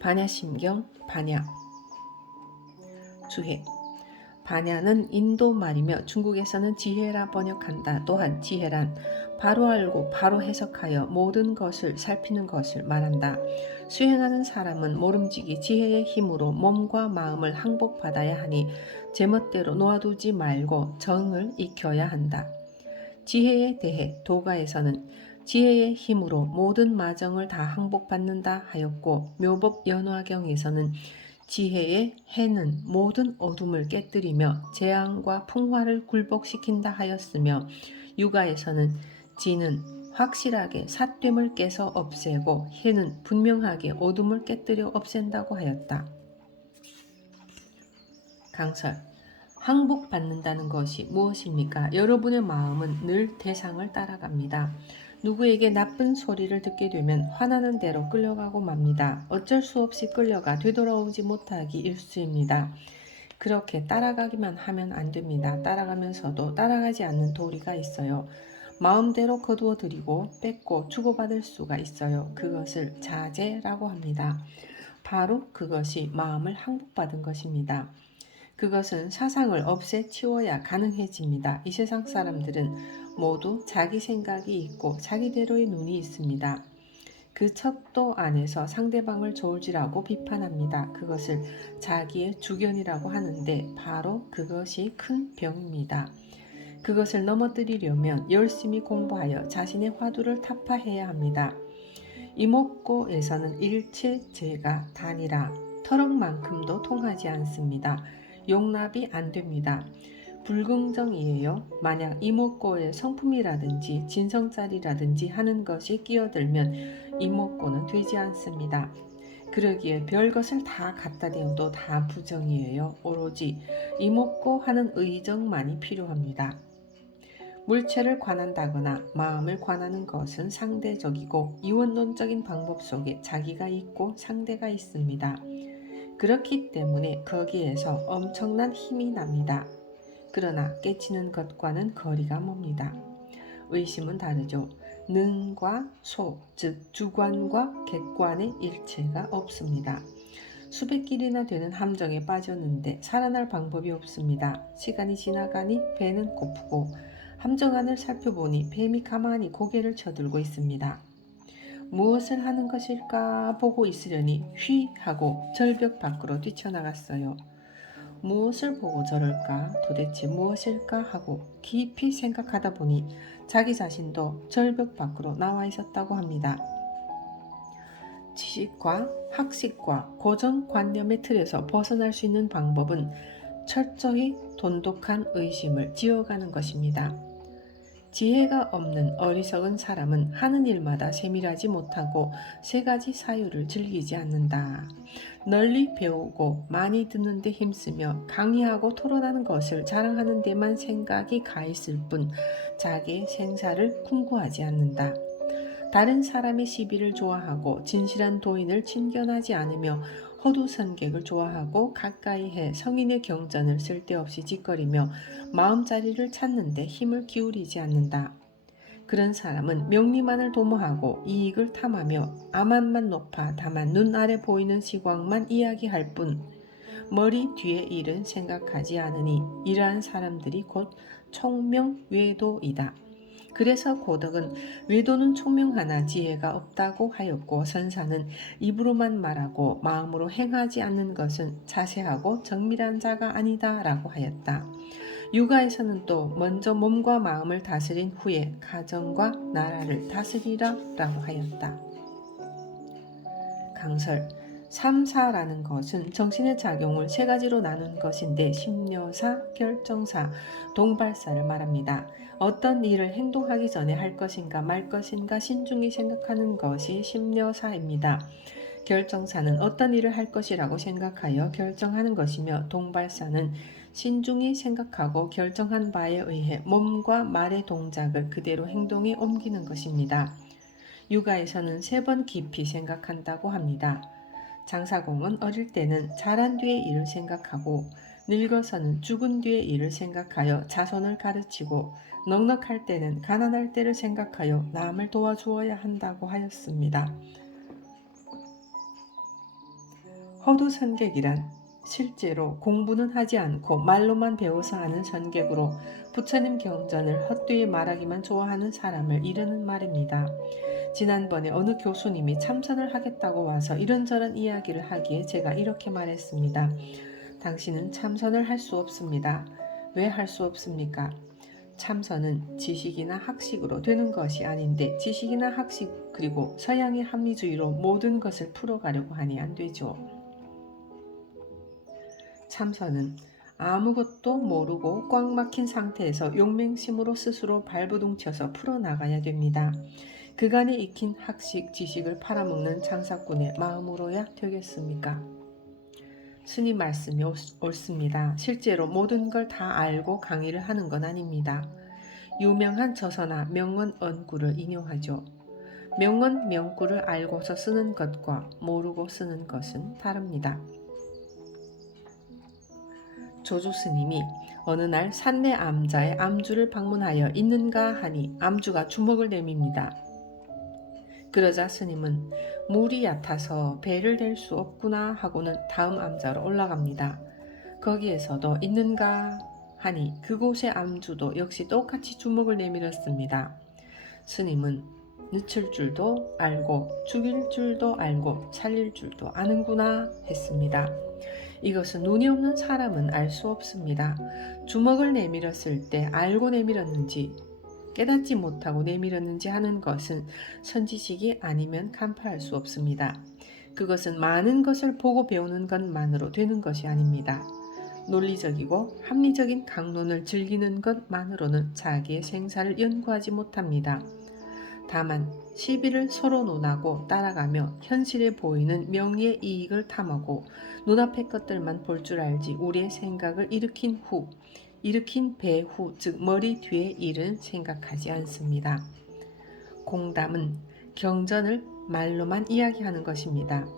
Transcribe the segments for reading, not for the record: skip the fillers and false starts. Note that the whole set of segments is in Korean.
반야심경, 반야. 주해. 반야는 인도 말이며 중국에서는 지혜라 번역한다. 또한 지혜란 바로 알고 바로 해석하여 모든 것을 살피는 것을 말한다. 수행하는 사람은 모름지기 지혜의 힘으로 몸과 마음을 항복받아야 하니 제멋대로 놓아두지 말고 정을 익혀야 한다. 지혜에 대해 도가에서는 지혜의 힘으로 모든 마정을 다 항복받는다 하였고, 묘법 연화경에서는 지혜의 해는 모든 어둠을 깨뜨리며 재앙과 풍화를 굴복시킨다 하였으며, 유가에서는 지는 확실하게 삿됨을 깨서 없애고 해는 분명하게 어둠을 깨뜨려 없앤다고 하였다. 강설. 항복받는다는 것이 무엇입니까? 여러분의 마음은 늘 대상을 따라갑니다. 누구에게 나쁜 소리를 듣게 되면 화나는 대로 끌려가고 맙니다. 어쩔 수 없이 끌려가 되돌아오지 못하기 일쑤입니다. 그렇게 따라가기만 하면 안 됩니다. 따라가면서도 따라가지 않는 도리가 있어요. 마음대로 거두어 들이고 뺏고 주고받을 수가 있어요. 그것을 자제라고 합니다. 바로 그것이 마음을 항복받은 것입니다. 그것은 사상을 없애 치워야 가능해집니다. 이 세상 사람들은 모두 자기 생각이 있고 자기대로의 눈이 있습니다. 그 척도 안에서 상대방을 저울질하고 비판합니다. 그것을 자기의 주견이라고 하는데 바로 그것이 큰 병입니다. 그것을 넘어뜨리려면 열심히 공부하여 자신의 화두를 타파해야 합니다. 이목고에서는 일체제가 단이라 터럭만큼도 통하지 않습니다. 용납이 안 됩니다. 불긍정이에요. 만약 이목고의 성품이라든지 진성짜리라든지 하는 것이 끼어들면 이목고는 되지 않습니다. 그러기에 별것을 다 갖다 대어도 다 부정이에요. 오로지 이목고 하는 의정만이 필요합니다. 물체를 관한다거나 마음을 관하는 것은 상대적이고 이원론적인 방법 속에 자기가 있고 상대가 있습니다. 그렇기 때문에 거기에서 엄청난 힘이 납니다. 그러나 깨치는 것과는 거리가 멉니다. 의심은 다르죠. 능과 소, 즉 주관과 객관의 일체가 없습니다. 수백 길이나 되는 함정에 빠졌는데 살아날 방법이 없습니다. 시간이 지나가니 배는 고프고 함정 안을 살펴보니 뱀이 가만히 고개를 쳐들고 있습니다. 무엇을 하는 것일까 보고 있으려니 휘 하고 절벽 밖으로 뛰쳐나갔어요. 무엇을 보고 저럴까? 도대체 무엇일까? 하고 깊이 생각하다 보니 자기 자신도 절벽 밖으로 나와 있었다고 합니다. 지식과 학식과 고정관념의 틀에서 벗어날 수 있는 방법은 철저히 돈독한 의심을 지어가는 것입니다. 지혜가 없는 어리석은 사람은 하는 일마다 세밀하지 못하고 세 가지 사유를 즐기지 않는다. 널리 배우고 많이 듣는 데 힘쓰며 강의하고 토론하는 것을 자랑하는 데만 생각이 가 있을 뿐 자기의 생사를 궁구하지 않는다. 다른 사람의 시비를 좋아하고 진실한 도인을 친견하지 않으며 허두선객을 좋아하고 가까이해 성인의 경전을 쓸데없이 짓거리며 마음자리를 찾는 데 힘을 기울이지 않는다. 그런 사람은 명리만을 도모하고 이익을 탐하며 암만만 높아 다만 눈 아래 보이는 시광만 이야기할 뿐 머리 뒤의 일은 생각하지 않으니 이러한 사람들이 곧 총명외도이다. 그래서 고덕은 외도는 총명하나 지혜가 없다고 하였고, 선사는 입으로만 말하고 마음으로 행하지 않는 것은 자세하고 정밀한 자가 아니다 라고 하였다. 유가에서는 또 먼저 몸과 마음을 다스린 후에 가정과 나라를 다스리라 라고 하였다. 강설. 삼사라는 것은 정신의 작용을 세 가지로 나눈 것인데 심려사, 결정사, 동발사를 말합니다. 어떤 일을 행동하기 전에 할 것인가 말 것인가 신중히 생각하는 것이 심려사입니다. 결정사는 어떤 일을 할 것이라고 생각하여 결정하는 것이며, 동발사는 신중히 생각하고 결정한 바에 의해 몸과 말의 동작을 그대로 행동에 옮기는 것입니다. 육아에서는 3번 깊이 생각한다고 합니다. 장사공은 어릴 때는 자란 뒤의 일을 생각하고 늙어서는 죽은 뒤의 일을 생각하여 자손을 가르치고 넉넉할 때는 가난할 때를 생각하여 남을 도와주어야 한다고 하였습니다. 허두선객이란 실제로 공부는 하지 않고 말로만 배워서 하는 선객으로 부처님 경전을 헛되이 말하기만 좋아하는 사람을 이르는 말입니다. 지난번에 어느 교수님이 참선을 하겠다고 와서 이런저런 이야기를 하기에 제가 이렇게 말했습니다. 당신은 참선을 할 수 없습니다. 왜 할 수 없습니까? 참선은 지식이나 학식으로 되는 것이 아닌데 지식이나 학식 그리고 서양의 합리주의로 모든 것을 풀어가려고 하니 안 되죠. 참선은 아무것도 모르고 꽉 막힌 상태에서 용맹심으로 스스로 발부둥쳐서 풀어나가야 됩니다. 그간에 익힌 학식, 지식을 팔아먹는 장사꾼의 마음으로야 되겠습니까? 스님 말씀이 옳습니다. 실제로 모든 걸 다 알고 강의를 하는 건 아닙니다. 유명한 저서나 명언 언구를 인용하죠. 명언 명구를 알고서 쓰는 것과 모르고 쓰는 것은 다릅니다. 조주 스님이 어느 날 산내 암자의 암주를 방문하여 있는가 하니 암주가 주먹을 내밉니다. 그러자 스님은 물이 얕아서 배를 댈 수 없구나 하고는 다음 암자로 올라갑니다. 거기에서도 있는가 하니 그곳의 암주도 역시 똑같이 주먹을 내밀었습니다. 스님은 늦출 줄도 알고 죽일 줄도 알고 살릴 줄도 아는구나 했습니다. 이것은 눈이 없는 사람은 알 수 없습니다. 주먹을 내밀었을 때 알고 내밀었는지 깨닫지 못하고 내밀었는지 하는 것은 선지식이 아니면 간파할 수 없습니다. 그것은 많은 것을 보고 배우는 것만으로 되는 것이 아닙니다. 논리적이고 합리적인 강론을 즐기는 것만으로는 자기의 생사를 연구하지 못합니다. 다만 시비를 서로 논하고 따라가며 현실에 보이는 명예의 이익을 탐하고 눈앞의 것들만 볼 줄 알지 우리의 생각을 일으킨 배후 즉 머리 뒤의 일은 생각하지 않습니다. 공담은 경전을 말로만 이야기하는 것입니다.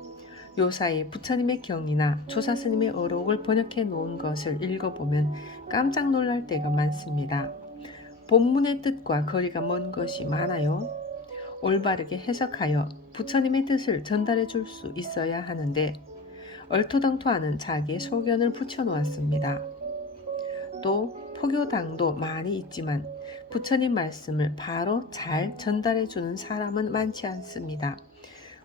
요사이 부처님의 경이나 조사스님의 어록을 번역해 놓은 것을 읽어보면 깜짝 놀랄 때가 많습니다. 본문의 뜻과 거리가 먼 것이 많아요. 올바르게 해석하여 부처님의 뜻을 전달해 줄 수 있어야 하는데 얼토당토하는 자기의 소견을 붙여놓았습니다. 또 포교당도 많이 있지만 부처님 말씀을 바로 잘 전달해 주는 사람은 많지 않습니다.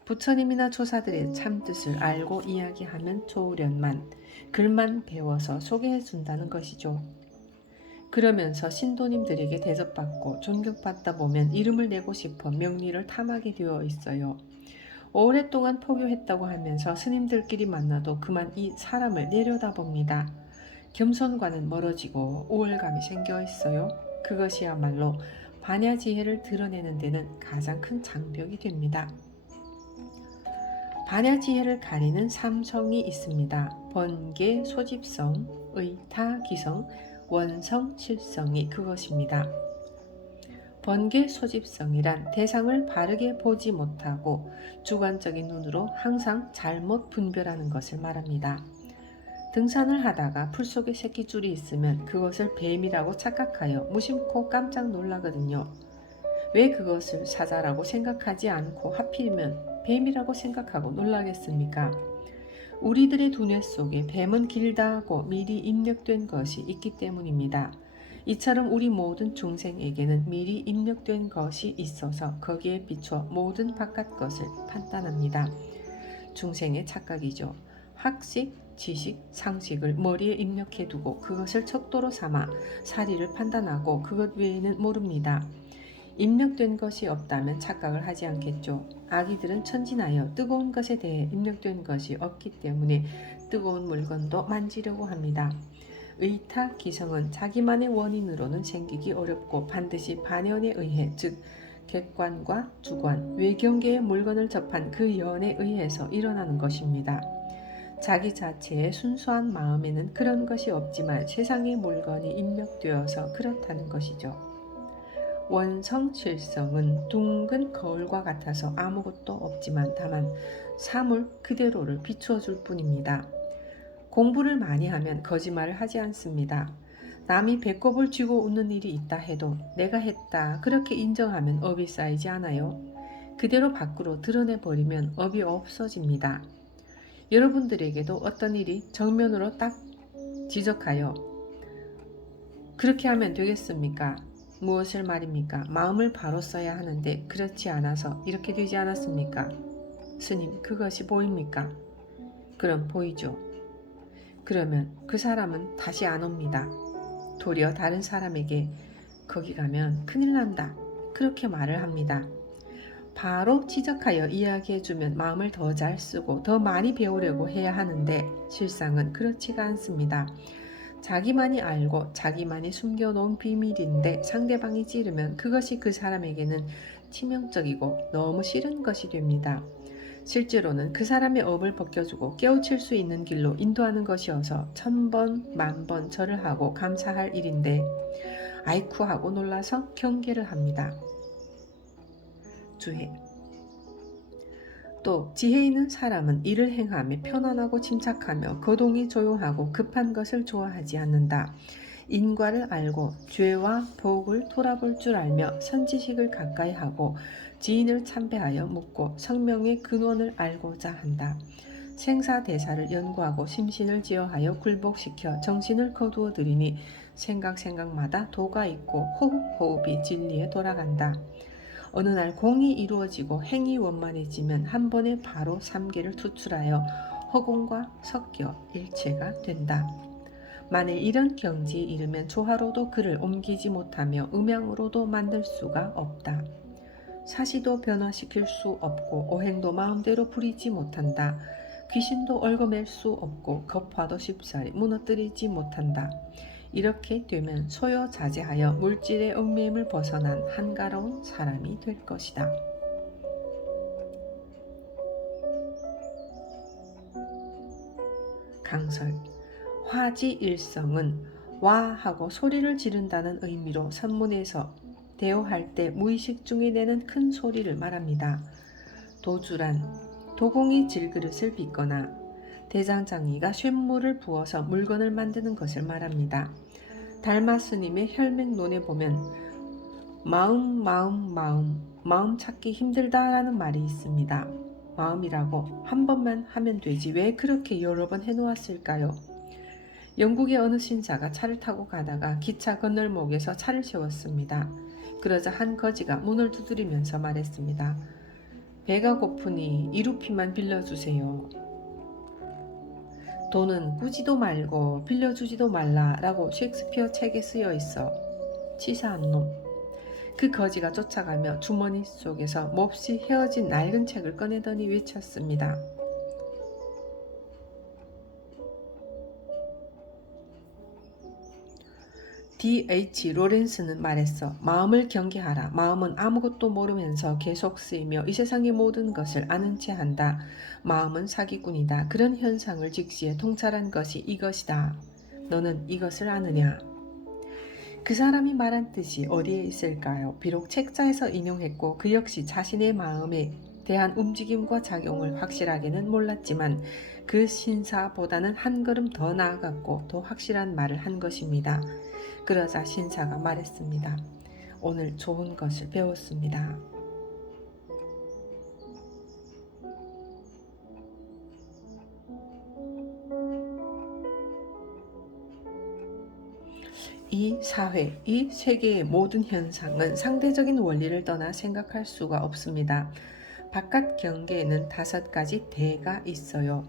부처님이나 조사들의 참뜻을 알고 이야기하면 좋으련만 글만 배워서 소개해 준다는 것이죠. 그러면서 신도님들에게 대접받고 존경받다 보면 이름을 내고 싶어 명리를 탐하게 되어 있어요. 오랫동안 포교했다고 하면서 스님들끼리 만나도 그만 이 사람을 내려다봅니다. 겸손과는 멀어지고 우월감이 생겨 있어요. 그것이야말로 반야지혜를 드러내는 데는 가장 큰 장벽이 됩니다. 반야지혜를 가리는 삼성이 있습니다. 번개, 소집성, 의타, 기성, 원성, 실성이 그것입니다. 번개 소집성이란 대상을 바르게 보지 못하고 주관적인 눈으로 항상 잘못 분별하는 것을 말합니다. 등산을 하다가 풀 속에 새끼줄이 있으면 그것을 뱀이라고 착각하여 무심코 깜짝 놀라거든요. 왜 그것을 사자라고 생각하지 않고 하필이면 뱀이라고 생각하고 놀라겠습니까? 우리들의 두뇌 속에 뱀은 길다고 미리 입력된 것이 있기 때문입니다. 이처럼 우리 모든 중생에게는 미리 입력된 것이 있어서 거기에 비추어 모든 바깥 것을 판단합니다. 중생의 착각이죠. 학식, 지식, 상식을 머리에 입력해 두고 그것을 척도로 삼아 사리를 판단하고 그것 외에는 모릅니다. 입력된 것이 없다면 착각을 하지 않겠죠. 아기들은 천진하여 뜨거운 것에 대해 입력된 것이 없기 때문에 뜨거운 물건도 만지려고 합니다. 의타, 기성은 자기만의 원인으로는 생기기 어렵고 반드시 반연에 의해 즉 객관과 주관, 외경계의 물건을 접한 그 연에 의해서 일어나는 것입니다. 자기 자체의 순수한 마음에는 그런 것이 없지만 세상의 물건이 입력되어서 그렇다는 것이죠. 원성실성은 둥근 거울과 같아서 아무것도 없지만 다만 사물 그대로를 비추어 줄 뿐입니다. 공부를 많이 하면 거짓말을 하지 않습니다. 남이 배꼽을 쥐고 웃는 일이 있다 해도 내가 했다 그렇게 인정하면 업이 쌓이지 않아요. 그대로 밖으로 드러내버리면 업이 없어집니다. 여러분들에게도 어떤 일이 정면으로 딱 지적하여 그렇게 하면 되겠습니까? 무엇을 말입니까? 마음을 바로 써야 하는데 그렇지 않아서 이렇게 되지 않았습니까? 스님, 그것이 보입니까? 그럼 보이죠. 그러면 그 사람은 다시 안 옵니다. 도리어 다른 사람에게 거기 가면 큰일 난다, 그렇게 말을 합니다. 바로 지적하여 이야기해주면 마음을 더 잘 쓰고 더 많이 배우려고 해야 하는데 실상은 그렇지가 않습니다. 자기만이 알고 자기만이 숨겨놓은 비밀인데 상대방이 찌르면 그것이 그 사람에게는 치명적이고 너무 싫은 것이 됩니다. 실제로는 그 사람의 업을 벗겨주고 깨우칠 수 있는 길로 인도하는 것이어서 1000번, 10,000번 절을 하고 감사할 일인데 아이쿠 하고 놀라서 경계를 합니다. 주해. 또 지혜 있는 사람은 일을 행하며 편안하고 침착하며 거동이 조용하고 급한 것을 좋아하지 않는다. 인과를 알고 죄와 복을 돌아볼 줄 알며 선지식을 가까이 하고 지인을 참배하여 묻고 성명의 근원을 알고자 한다. 생사대사를 연구하고 심신을 지어하여 굴복시켜 정신을 거두어 들이니 생각마다 도가 있고 호흡이 진리에 돌아간다. 어느 날 공이 이루어지고 행이 원만해지면 한 번에 바로 삼계를 투출하여 허공과 섞여 일체가 된다. 만일 이런 경지에 이르면 조화로도 그를 옮기지 못하며 음양으로도 만들 수가 없다. 사시도 변화시킬 수 없고 오행도 마음대로 부리지 못한다. 귀신도 얽어맬 수 없고 겁화도 쉽사리 무너뜨리지 못한다. 이렇게 되면 소요자제하여 물질의 얽매임을 벗어난 한가로운 사람이 될 것이다. 강설. 화지일성은 와 하고 소리를 지른다는 의미로 선문에서 대오할 때 무의식 중에 내는 큰 소리를 말합니다. 도주란 도공이 질그릇을 빚거나 대장장이가 쇳물을 부어서 물건을 만드는 것을 말합니다. 달마 스님의 혈맹론에 보면 마음 찾기 힘들다라는 말이 있습니다. 마음이라고 한 번만 하면 되지 왜 그렇게 여러 번 해놓았을까요? 영국의 어느 신사가 차를 타고 가다가 기차 건널목에서 차를 세웠습니다. 그러자 한 거지가 문을 두드리면서 말했습니다. 배가 고프니 2루피만 빌려주세요. 돈은 꾸지도 말고 빌려주지도 말라라고 셰익스피어 책에 쓰여 있어. 치사한 놈. 그 거지가 쫓아가며 주머니 속에서 몹시 헤어진 낡은 책을 꺼내더니 외쳤습니다. D.H. 로렌스는 말했어. 마음을 경계하라. 마음은 아무것도 모르면서 계속 쓰이며 이 세상의 모든 것을 아는 채 한다. 마음은 사기꾼이다. 그런 현상을 직시해 통찰한 것이 이것이다. 너는 이것을 아느냐? 그 사람이 말한 뜻이 어디에 있을까요? 비록 책자에서 인용했고 그 역시 자신의 마음에 대한 움직임과 작용을 확실하게는 몰랐지만 그 신사보다는 한 걸음 더 나아갔고 더 확실한 말을 한 것입니다. 그러자 신사가 말했습니다. 오늘 좋은 것을 배웠습니다. 이 사회, 이 세계의 모든 현상은 상대적인 원리를 떠나 생각할 수가 없습니다. 바깥 경계에는 5가지 대가 있어요.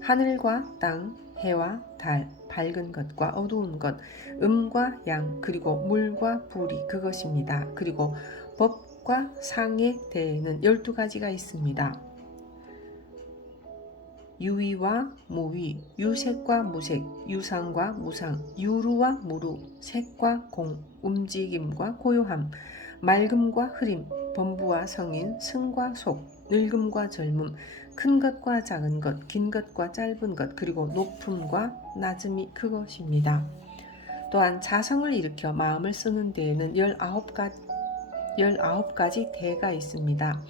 하늘과 땅, 해와 달, 밝은 것과 어두운 것, 음과 양, 그리고 물과 불이 그것입니다. 그리고 법과 상의 대에는 12가지가 있습니다. 유의와 무의, 유색과 무색, 유상과 무상, 유루와 무루, 색과 공, 움직임과 고요함, 맑음과 흐림, 범부와 성인, 승과 속, 늙음과 젊음, 큰 것과 작은 것, 긴 것과 짧은 것, 그리고 높음과 낮음이 그것입니다. 또한 자성을 일으켜 마음을 쓰는 데에는 19가지 대가 있습니다.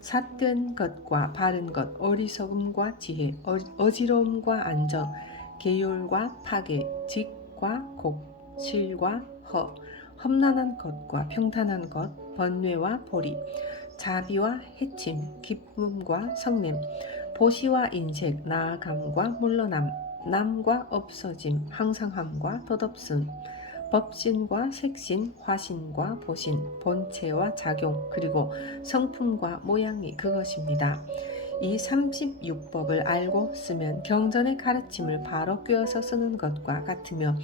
삿된 것과 바른 것, 어리석음과 지혜, 어지러움과 안정, 계율과 파괴, 직과 곡, 실과 허, 험난한 것과 평탄한 것, 번뇌와 보리, 자비와 해침, 기쁨과 성냄, 보시와 인색, 나아감과 물러남, 남과 없어짐, 항상함과 덧없음, 법신과 색신, 화신과 보신, 본체와 작용, 그리고 성품과 모양이 그것입니다. 이 36법을 알고 쓰면 경전의 가르침을 바로 꿰어서 쓰는 것과 같으며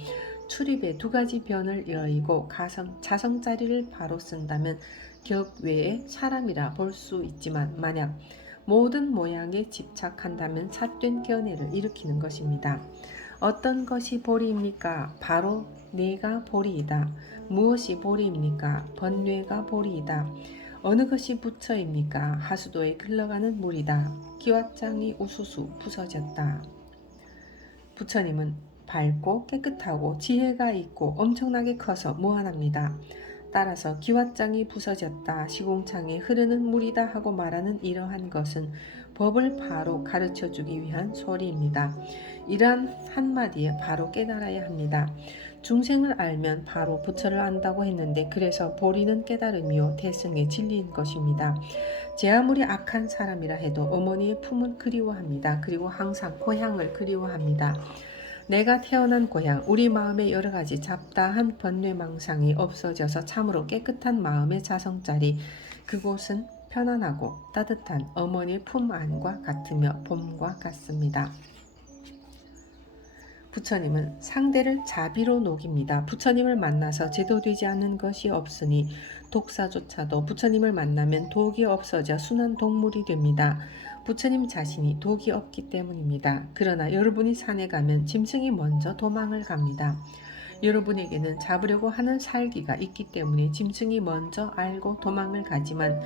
출입의 두 가지 변을 여의고 자성자리를 바로 쓴다면 격 외에 사람이라 볼 수 있지만 만약 모든 모양에 집착한다면 삿된 견해를 일으키는 것입니다. 어떤 것이 보리입니까? 바로 내가 보리이다. 무엇이 보리입니까? 번뇌가 보리이다. 어느 것이 부처입니까? 하수도에 흘러가는 물이다. 기왓장이 우수수 부서졌다. 부처님은 밝고 깨끗하고 지혜가 있고 엄청나게 커서 무한합니다. 따라서 기왓장이 부서졌다, 시궁창에 흐르는 물이다 하고 말하는 이러한 것은 법을 바로 가르쳐주기 위한 소리입니다. 이러한 한마디에 바로 깨달아야 합니다. 중생을 알면 바로 부처를 안다고 했는데 그래서 보리는 깨달음이요 대승의 진리인 것입니다. 제 아무리 악한 사람이라 해도 어머니의 품은 그리워합니다. 그리고 항상 고향을 그리워합니다. 내가 태어난 고향, 우리 마음의 여러 가지 잡다한 번뇌망상이 없어져서 참으로 깨끗한 마음의 자성자리, 그곳은 편안하고 따뜻한 어머니의 품 안과 같으며 봄과 같습니다. 부처님은 상대를 자비로 녹입니다. 부처님을 만나서 제도되지 않는 것이 없으니 독사조차도 부처님을 만나면 독이 없어져 순한 동물이 됩니다. 부처님 자신이 독이 없기 때문입니다. 그러나 여러분이 산에 가면 짐승이 먼저 도망을 갑니다. 여러분에게는 잡으려고 하는 살기가 있기 때문에 짐승이 먼저 알고 도망을 가지만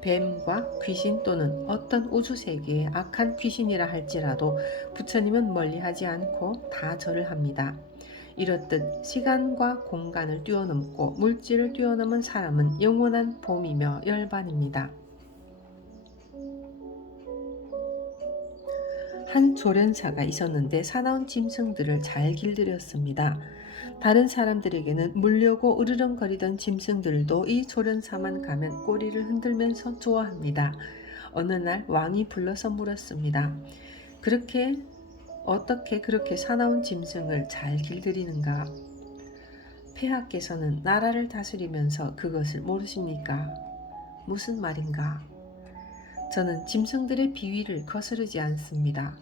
뱀과 귀신 또는 어떤 우주세계의 악한 귀신이라 할지라도 부처님은 멀리하지 않고 다 절을 합니다. 이렇듯 시간과 공간을 뛰어넘고 물질을 뛰어넘은 사람은 영원한 봄이며 열반입니다. 한 조련사가 있었는데 사나운 짐승들을 잘 길들였습니다. 다른 사람들에게는 물려고 으르렁거리던 짐승들도 이 조련사만 가면 꼬리를 흔들면서 좋아합니다. 어느 날 왕이 불러서 물었습니다. 어떻게 그렇게 사나운 짐승을 잘 길들이는가? 폐하께서는 나라를 다스리면서 그것을 모르십니까? 무슨 말인가? 저는 짐승들의 비위를 거스르지 않습니다.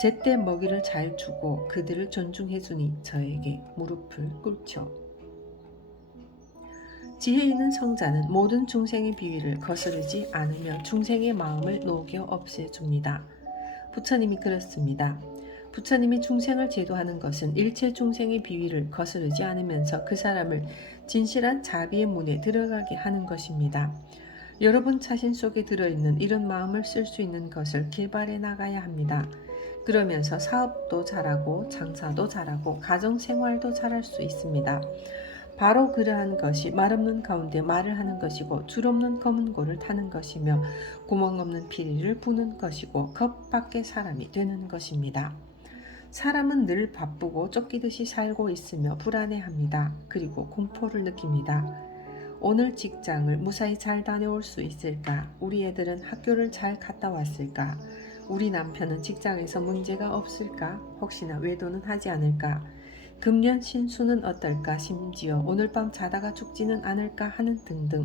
제때 먹이를 잘 주고 그들을 존중해주니 저에게 무릎을 꿇죠. 지혜 있는 성자는 모든 중생의 비위를 거스르지 않으며 중생의 마음을 녹여 없애줍니다. 부처님이 그렇습니다. 부처님이 중생을 제도하는 것은 일체 중생의 비위를 거스르지 않으면서 그 사람을 진실한 자비의 문에 들어가게 하는 것입니다. 여러분 자신 속에 들어있는 이런 마음을 쓸 수 있는 것을 개발해 나가야 합니다. 그러면서 사업도 잘하고 장사도 잘하고 가정생활도 잘할 수 있습니다. 바로 그러한 것이 말 없는 가운데 말을 하는 것이고 줄 없는 검은 고를 타는 것이며 구멍 없는 피리를 부는 것이고 겁 밖의 사람이 되는 것입니다. 사람은 늘 바쁘고 쫓기듯이 살고 있으며 불안해합니다. 그리고 공포를 느낍니다. 오늘 직장을 무사히 잘 다녀올 수 있을까? 우리 애들은 학교를 잘 갔다 왔을까? 우리 남편은 직장에서 문제가 없을까? 혹시나 외도는 하지 않을까? 금년 신수는 어떨까? 심지어 오늘 밤 자다가 죽지는 않을까? 하는 등등.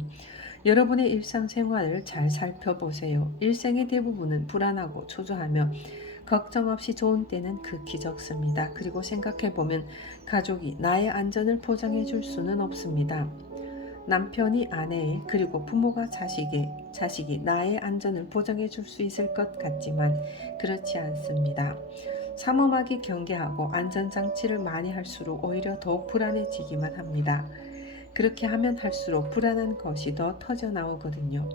여러분의 일상생활을 잘 살펴보세요. 일생의 대부분은 불안하고 초조하며 걱정 없이 좋은 때는 극히 적습니다. 그리고 생각해보면 가족이 나의 안전을 보장해 줄 수는 없습니다. 남편이 아내에 그리고 부모가 자식이 나의 안전을 보장해 줄 수 있을 것 같지만 그렇지 않습니다. 삼엄하게 경계하고 안전장치를 많이 할수록 오히려 더욱 불안해지기만 합니다. 그렇게 하면 할수록 불안한 것이 더 터져 나오거든요.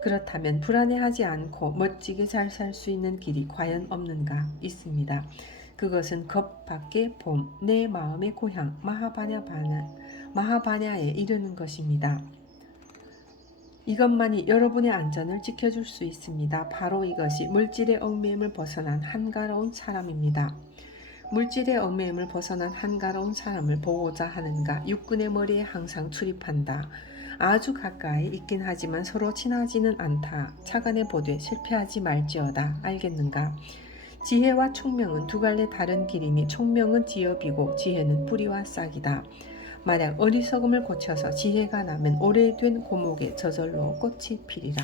그렇다면 불안해하지 않고 멋지게 잘 살 수 있는 길이 과연 없는가? 있습니다. 그것은 겁 밖의 봄, 내 마음의 고향 마하바냐에 이르는 것입니다. 이것만이 여러분의 안전을 지켜줄 수 있습니다. 바로 이것이 물질의 얽매임을 벗어난 한가로운 사람입니다. 물질의 얽매임을 벗어난 한가로운 사람을 보고자 하는가? 육군의 머리에 항상 출입한다. 아주 가까이 있긴 하지만 서로 친하지는 않다. 차간에 보되 실패하지 말지어다. 알겠는가? 지혜와 총명은 두 갈래 다른 길이니 총명은 지엽이고 지혜는 뿌리와 싹이다. 만약 어리석음을 고쳐서 지혜가 나면 오래된 고목에 저절로 꽃이 피리라.